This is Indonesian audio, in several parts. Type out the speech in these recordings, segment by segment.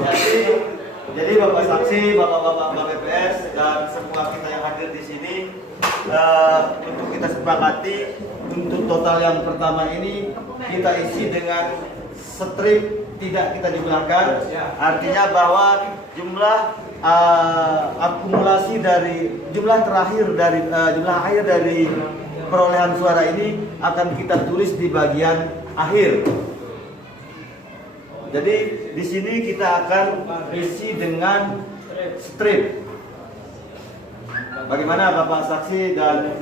Jadi, jadi Bapak saksi, Bapak-bapak BPS dan semua kita yang hadir di sini, untuk kita sepakati untuk total yang pertama ini kita isi dengan strip tidak kita jumlahkan. Artinya bahwa jumlah akumulasi dari jumlah akhir dari perolehan suara ini akan kita tulis di bagian akhir. Jadi di sini kita akan isi dengan strip. Bagaimana Bapak saksi dan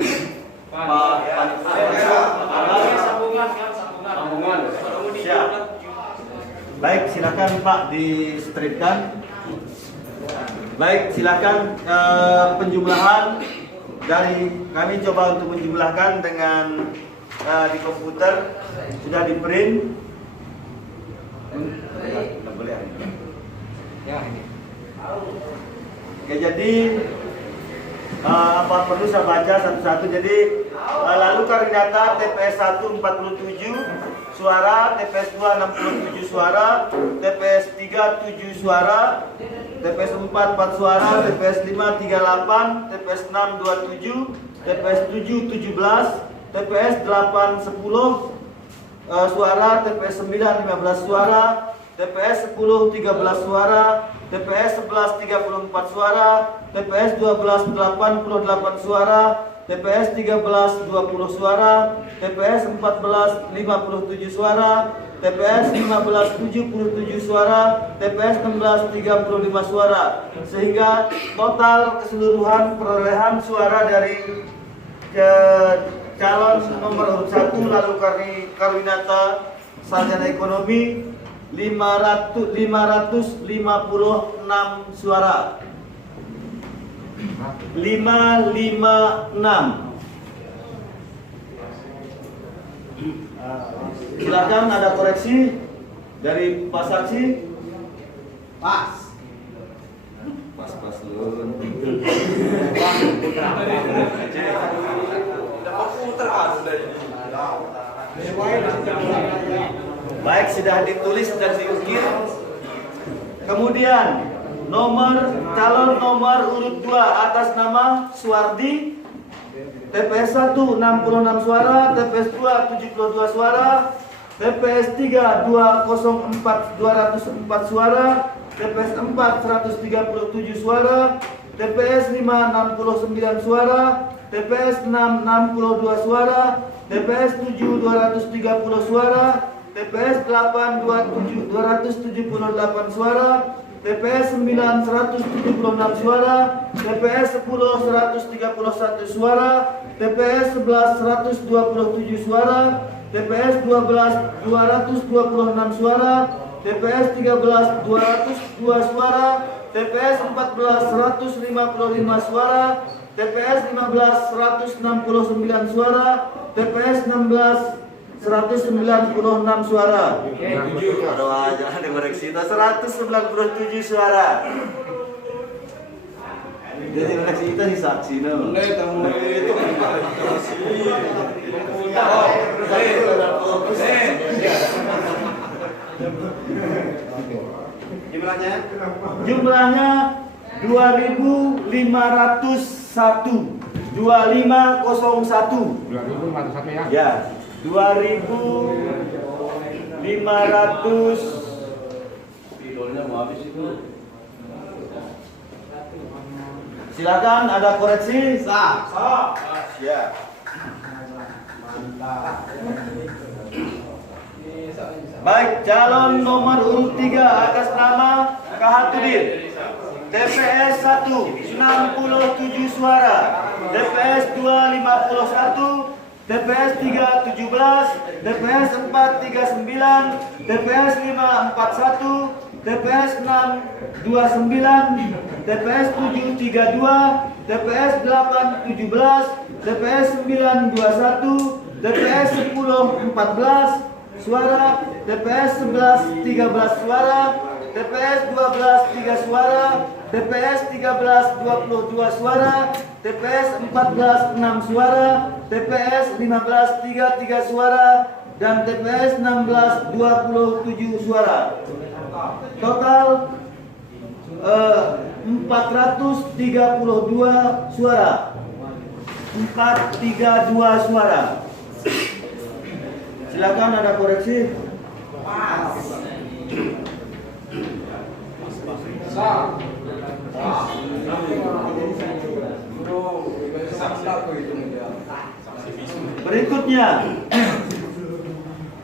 Pak sambungan. Siap. Baik, silakan Pak distripkan. Baik, silakan penjumlahan dari kami coba untuk menjumlahkan dengan di komputer sudah di print. Oke, jadi apa perlu saya baca satu-satu. Jadi lalu koordinata TPS 1 47 suara, TPS 2 67 suara, TPS 3 7 suara, TPS 4 4 suara, TPS 5 38, TPS 6 27, TPS 7 17, TPS 8 10 suara, TPS 9 15 suara, TPS 10 13 suara, TPS 11 34 suara, TPS 12 88 suara, TPS 13 20 suara, TPS 14 57 suara, TPS 15 77 suara, TPS 16 35 suara. Sehingga total keseluruhan perolehan suara dari calon nomor urut 1 lalu Karwinata Sarjana Ekonomi 556 suara. 556. Silakan ada koreksi dari Pak Saksi. Pas lu. Baik, sudah ditulis dan diukir. Kemudian calon nomor urut 2 atas nama Suwardi, TPS 1 66 suara, TPS 2 72 suara, TPS 3 204 204 suara, TPS 4 137 suara, TPS 5 69 suara, TPS 6 62 suara, TPS 7 230 suara, TPS 8 278 suara, TPS 9 176 suara, TPS 10 131 suara, TPS 11 127 suara, TPS 12 226 suara, TPS 13 202 suara, TPS 14 155 suara, TPS 15 169 suara, TPS 16 196 suara. Aduh, jangan dikoreksi. 197 suara. Jadi koreksi kita si saksi no. Jumlahnya 2501. 2501 ya. 2500. Spidolnya mau habis itu. Silakan ada koreksi. Sah. Siap. Mantap. Baik, calon nomor urut 3 atas nama Kahatudin. TPS 1 67 suara, TPS 2 51, TPS 3 17, TPS 4 39, TPS 5 41, TPS 6 29, TPS 7 32, TPS 8 17, TPS 9 21, TPS 10 14 suara, TPS 11 13 suara, TPS 12 3 suara, TPS 13 22 suara, TPS 14 6 suara, TPS 15 3 suara, dan TPS 16 27 suara. Total 432 suara. 432 suara. Silakan ada koreksi. Berikutnya,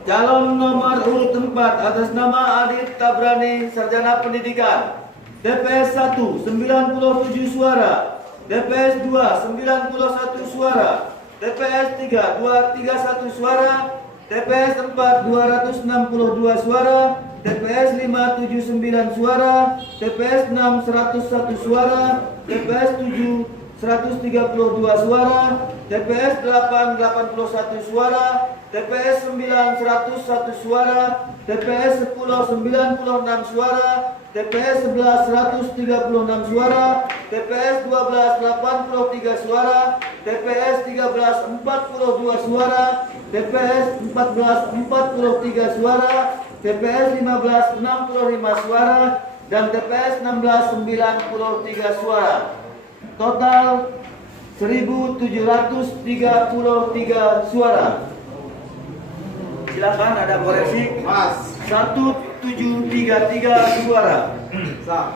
calon nomor urut 4 atas nama Adit Tabrani, Sarjana Pendidikan. TPS 1 97 suara, TPS 2 91 suara, TPS 3 231 suara, TPS 4 262 suara, TPS 5 79 suara, TPS 6 101 suara, TPS 7 132 suara, TPS 8 81 suara, TPS 9 101 suara, TPS 10 96 suara, TPS 11 136 suara, TPS 12 83 suara, TPS 13 42 suara, TPS 14 43 suara, TPS 15 65 suara, dan TPS 16 93 suara. Total 1733 suara. Silakan ada koreksi. Mas. 1733 suara. Sah.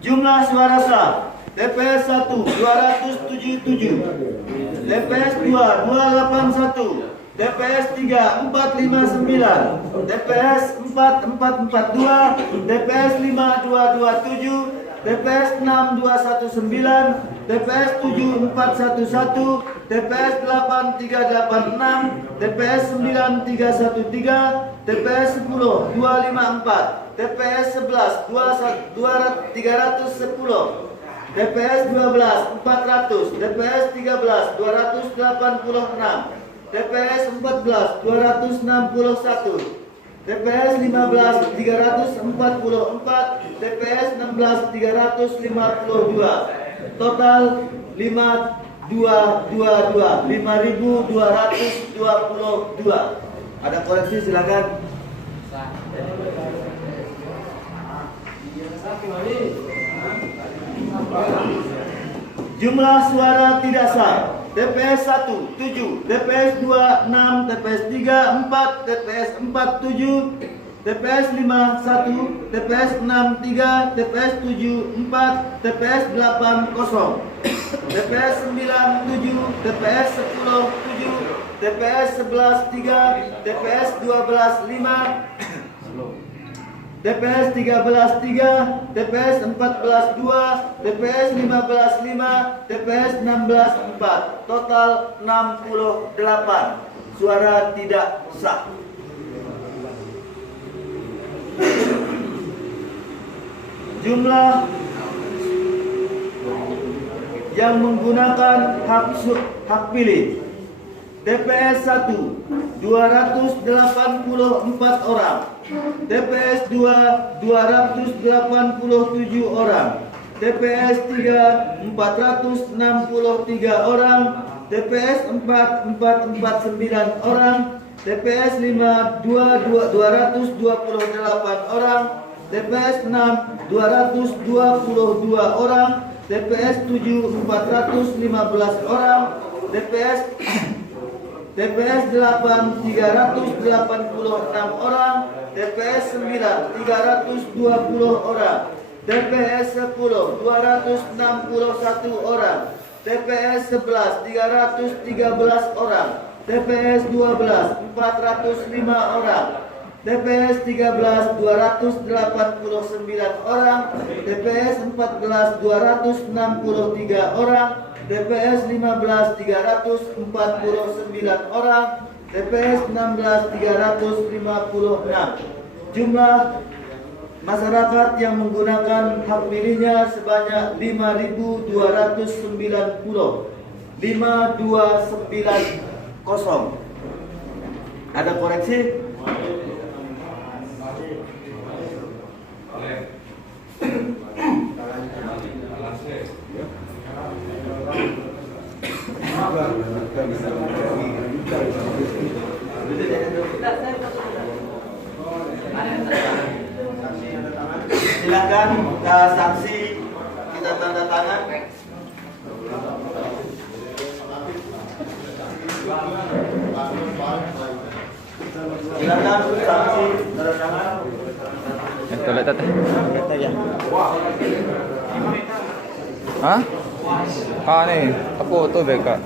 Jumlah suara sah. TPS 1 277, TPS 2 281, TPS 3 459, TPS 4 442, TPS 5 227, TPS 6 219, TPS 7 411, TPS 8 386, TPS 9 313, TPS 10 254, TPS 11 310, TPS 12 400, TPS 13 286, TPS 14 261, TPS 15 344, TPS 16 352, total 5222. Ada koreksi silakan. Jumlah suara tidak sah. TPS 1 7, TPS 2 6, TPS 3 4, TPS 4 7, TPS 5 1, TPS 6 3, TPS 7 4, TPS 8 0, TPS 9 7, TPS 10 7, TPS 11 3, TPS 12 5, TPS 13 3, TPS 14 2, TPS 15 5, TPS 16 4, total 68 suara tidak sah. Jumlah yang menggunakan hak pilih: TPS 1 284 orang, TPS 2 287 orang, TPS 3 463 orang, TPS 4 449 orang, TPS 5 228 orang, TPS 6 222 orang, TPS 7 415 orang, TPS 8 386 orang, TPS 9 320 orang, TPS 10 261 orang, TPS 11 313 orang, TPS 12 405 orang, TPS 13 289 orang, TPS 14 263 orang, TPS 15 349 orang, TPS 16 356. Jumlah masyarakat yang menggunakan hak pilihnya sebanyak 5.290. 5290. Ada koreksi? Silakan saksi kita tanda tangan. Silakan saksi tanda tangan. Tuloy tatay. Ito yan. Ha? Ano eh? Ako, tubig ka.